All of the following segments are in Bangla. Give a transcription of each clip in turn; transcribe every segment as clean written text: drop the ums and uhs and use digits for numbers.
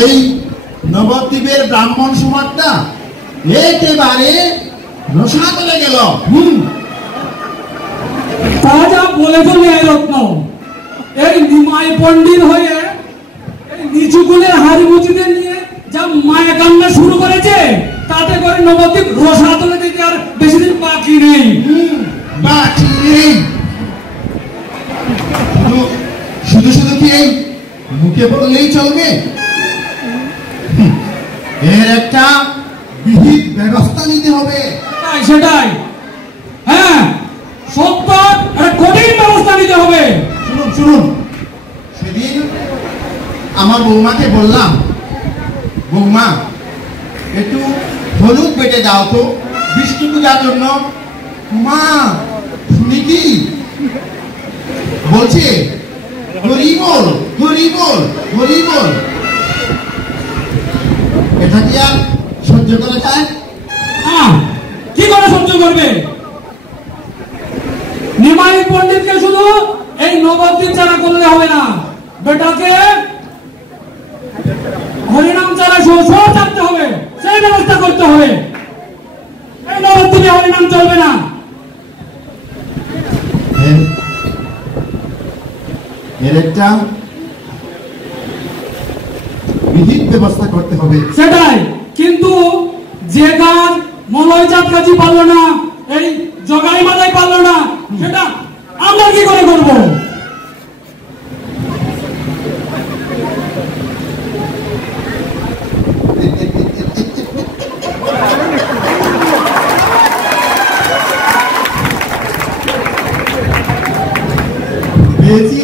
এই নবদ্বীপের ব্রাহ্মণ সমাজটা একেবারে রসা চলে গেল। তা যা বলেছ ন্যায়রত্ন, এই নিমাই পণ্ডিত হয়ে এই নিচু কুলের হারিমুচিদের নিয়ে যা মায়া কান্না শুরু করেছে, তাতে করে নবদ্বীপ রসা চলে যেতে আর বেশি দিন বাকি নেই। শুধু শুধু কি এই মুখে বললেই চলবে? এর একটা বিহিত ব্যবস্থা নিতে হবে। সেটাই, হ্যাঁ, সত্য একটা কঠিন ব্যবস্থা নিতে হবে। শুনুন শুনুন, সেদিন আমার বৌমাকে বললাম, বৌমা একটু হলুদ বেটে দাও তো বিষ্ণু পূজার জন্য। মা শুনি কি বলছে, হরি বল হরি বল হরি বল। এটা কি আর সহ্য করা যায়? কি করে সহ্য করবে? নিমাই পণ্ডিতকে শুধু এই নবদ্বীপ ছাড়া করলে হবে না, বেটাকে হরিনাম ছাড়া শোর থাকতে হবে, সেই ব্যবস্থা করতে হবে। এই নবদ্বীপে হরিনাম চলবে না। এর একটা বিহিত ব্যবস্থা করতে হবে। সেটাই, কিন্তু যে কাজ মলয় চাঁদ কাজী পারলো না, এই জগাই মাদাই পারলো না, সেটা আমরা কি করে করবো? পেয়েছি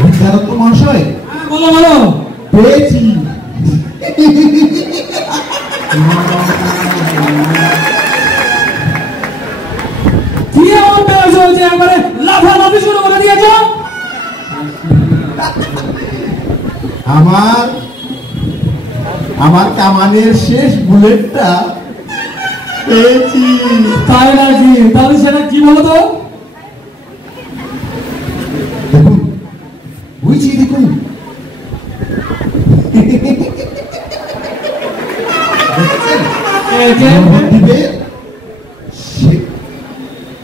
বিদ্যারত্ন মহাশয়। বলো বলো। পেয়েছি। কি এমন পেয়েছ যে একবারে লাফালাফি শুরু করে দিয়েছ? আমার কামানের শেষ বুলেটটা পেয়েছি। তাই নাকি? তাহলে সেটা কি বলো তো? দেখুন, বুঝছি, দেখুন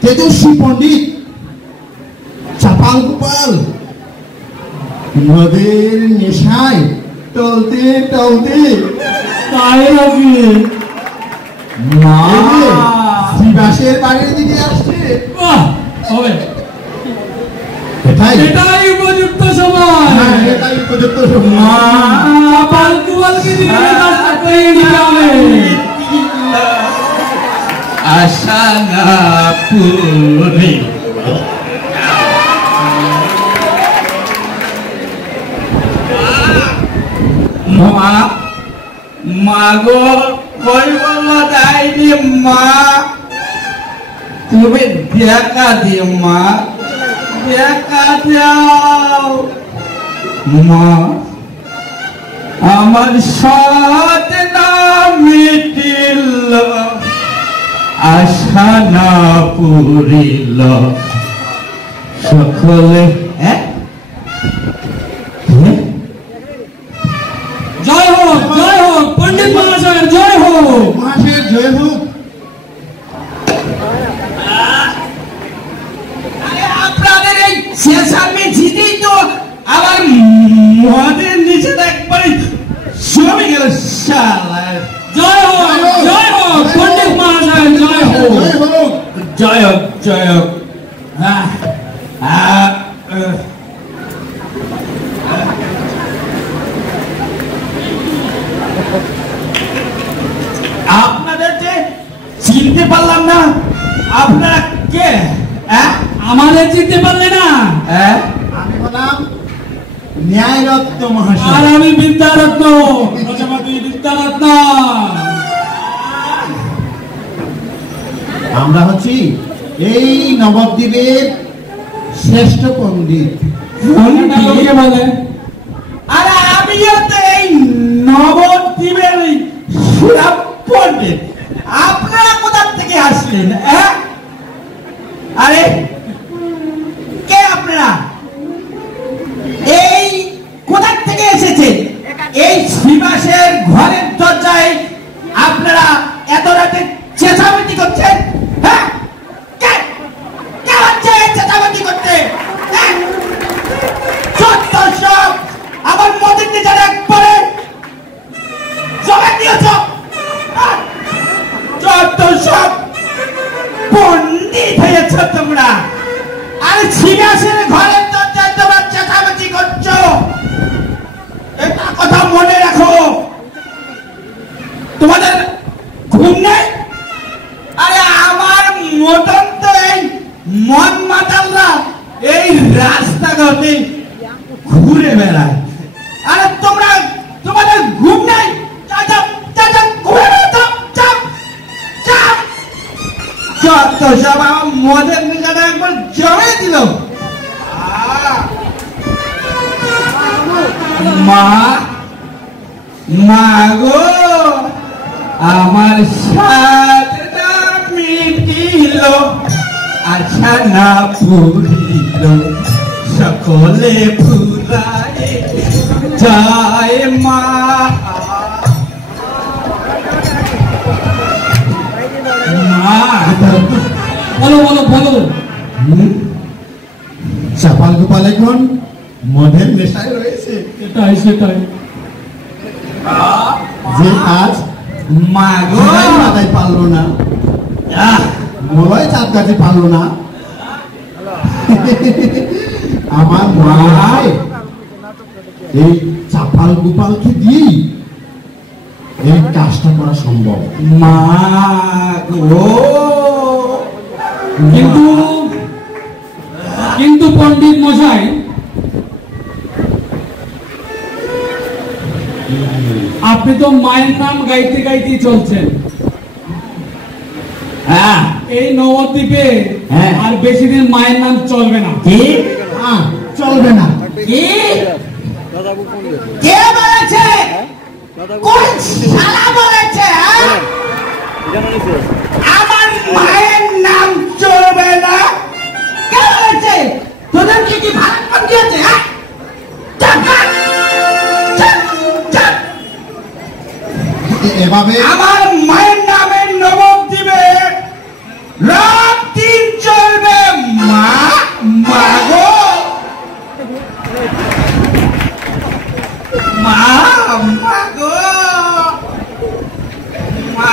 তেজস্বী পণ্ডিত চাপাল গোপাল মদের নেশায় টলতে টলতে তাই নাকি? শ্রীবাসের বাড়ির দিকে আসছে। হবে, এটাই উপযুক্ত সময়। এটাই উপযুক্ত সময়। আশা না পুরে মাগো কই বললো যাইনি মা, তুমি দেখা দিও মা, দেখা দাও মা। আমার সাথ না মিটিল, আশা না পুরিল, সকলে জয় হোক, জয় হোক, পণ্ডিত মহাশয়ের জয় হোক, মহাশয়ের জয় হোক। আপনাদের এই শেষামে জিতেই তো আবার মদের নিচে একবারে সবে গেল শালা। জয় হোক, জয় হোক, পণ্ডিত মহাশয়ের জয় হোক, জয় হোক, জয় হোক। আপনাদের যে চিনতে পারলাম না, আপনারা কে? আমাদের চিনতে পারলে না? আমি হলাম ন্যায়রত্ন মহাশয়। আর আমি বিদ্যারত্ন, প্রজাপতি বিদ্যারত্ন। আমরা হচ্ছি এই নবদ্বীপের শ্রেষ্ঠ পণ্ডিত। বলে আরে আমিও তো এই নবদ্বীপের সুরা পণ্ডিত। আপনারা কোথা থেকে আসলেন? আরে কে আপনারা? পণ্ডিত হয়েছ তোমরা, আর সিংহাসনে ঘরের দরজায় তোমরা চেঁচামেচি করছো, একটা কথা মনে রাখো। তোমাদের ঘুম নেই? আরে আমার মতন তো এই মন মাতালরা এই রাস্তাঘাটে ঘুরে বেড়ায়, আরে তোমরা তোমাদের ঘুম নেই? যত সব আমার মদের নেশাটা একবার জমে দিল। মা মা গো, আমার সাথটা মিটিল, আচ্ছা না পুরিল, সকলে ফুরায় যায় মা। বলো বলো বলো। চাপাল গোপাল এখন মদের নেশায় রয়েছে। সেটাই সেটাই। যে আজ মা গো মাথায় পারলো না, মলয় চাঁদ গাছে পারলো না, আমার মায় এই চাপাল গোপালকে দিয়েই এই কাজটা করা সম্ভব। মা গো, কিন্তু কিন্তু পণ্ডিত মশাই, আপনি তো মায়ের নাম গাইতে গাইতে চলছেন। হ্যাঁ এই নবদ্বীপে হ্যাঁ। আর বেশি দিন মায়ের নাম চলবে না। কি চলবে না? কি কে বলেছে? কোন শালা বলেছে? আমার মায়ের নাম চলবে না? কে বলেছে? তোদেরকে কি ভাড়া করে দিয়েছে? এভাবে আমার মায়ের নামে নবদ্বীপে রাত দিন চলবে। মা মা গো, মা মা গো, মা।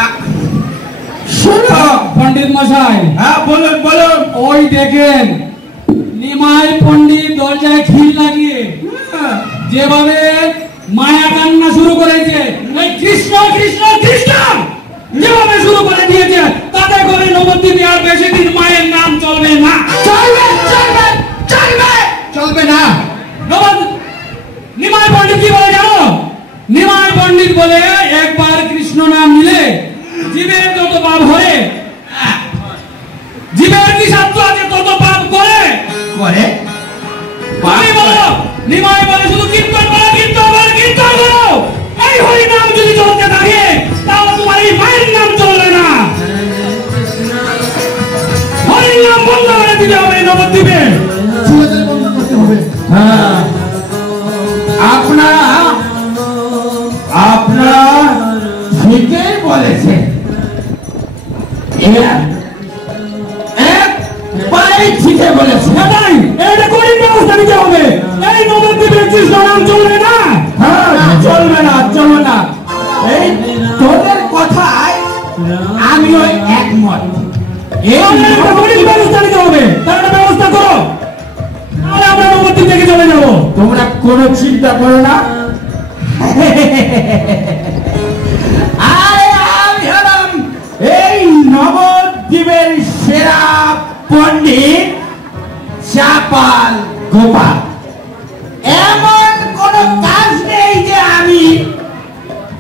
শোনো পণ্ডিত মশাই, হ্যাঁ বলুন বলুন। ওই দেখেন নিমাই পণ্ডিত দরজায় খিল লাগিয়ে যেভাবে মায়া কান্না শুরু করেছে, এই কৃষ্ণ কৃষ্ণ কৃষ্ণ যেভাবে শুরু করে দিয়েছে, তাতে করে নবদ্বীপে আর বেশি দিন মায়ের নাম চলবে না। চলবে চলবে চলবে চলবে না। নিমাই পণ্ডিত কি বলে জানো? নিমাই পণ্ডিত বলে একবার কৃষ্ণ নাম নিলে জীবের যত পাপ হয়, জীবের কি সাধ্য আছে তত পাপ করে করে। তুমি বলো। নিমাই বলে শুধু কীর্তন করো কীর্তন করো কীর্তন করো, এই হরি নাম যদি চলতে থাকে তাহলে তোমার এই মায়ের নাম চলবে না। হরি নাম বন্ধ করে দিতে হবে নবদ্বীপে। ছেলেদের বন্ধ করতে হবে। হ্যাঁ, আপনারা আপনারা ঠিকই বলেছেন। একবারে ঠিকই বলেছেন। সেটাই, এটা কঠিন ব্যবস্থা নিতে হবে। এই নবদ্বীপে কৃষ্ণ নাম চলবে না। হ্যাঁ, চলবে না চলবে না। এই তোদের কথায় আমিও একমত। একটা কঠিন ব্যবস্থা নিতে হবে, তার একটা ব্যবস্থা করো, তাহলে আমরা নবদ্বীপ থেকে চলে যাবো। তোমরা কোনো চিন্তা করো না। আরে আমি হলাম এই নবদ্বীপের সেরা পণ্ডিত চাপাল গোপাল। এমন কোন কাজ নেই যে আমি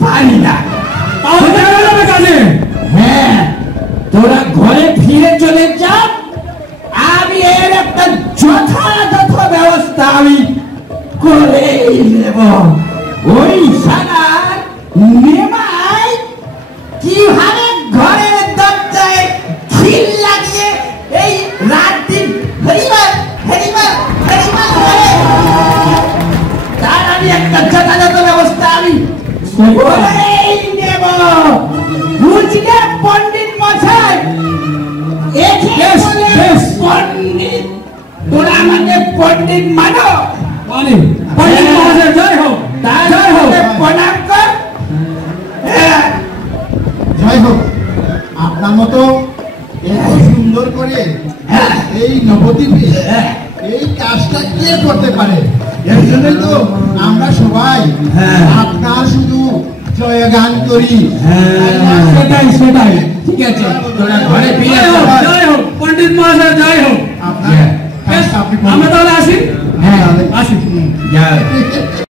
পারি না। তাহলে দেখা যাবে কাজে। হ্যাঁ, তোরা ঘরে ফিরে চলে যা, আমি এর একটা যথাযথ ব্যবস্থা আমি করেই নেব। ওই সানার নেমাই কিভাবে ঘরের দরজায় খিল লাগিয়ে এই রাত দিন হরিবার হরিবার হরিবার করে, তার আমি একটা যথাযথ ব্যবস্থা আমি করেই নেব। বুঝলে পণ্ডিত মশাই? পণ্ডিত, তোরা আমাকে পণ্ডিত মানো? মানে পণ্ডিত মহাশয় জয় হোক, জয় হোক। প্রণাম কর। যাই হোক, আপনার মতো এত সুন্দর সুন্দর করে এই নবদ্বীপে এই কাজটা কে করতে পারে? এর জন্য তো আমরা সবাই আপনার শুধু জয়গান করি। সেটাই সেটাই, ঠিক আছে, তোরা ঘরে ফিরে জয় হোক, জয় হোক, পণ্ডিত মহাশয় জয় হোক। আপনার বেশ, আমরা তাহলে আসি। হ্যাঁ আসি। যাও।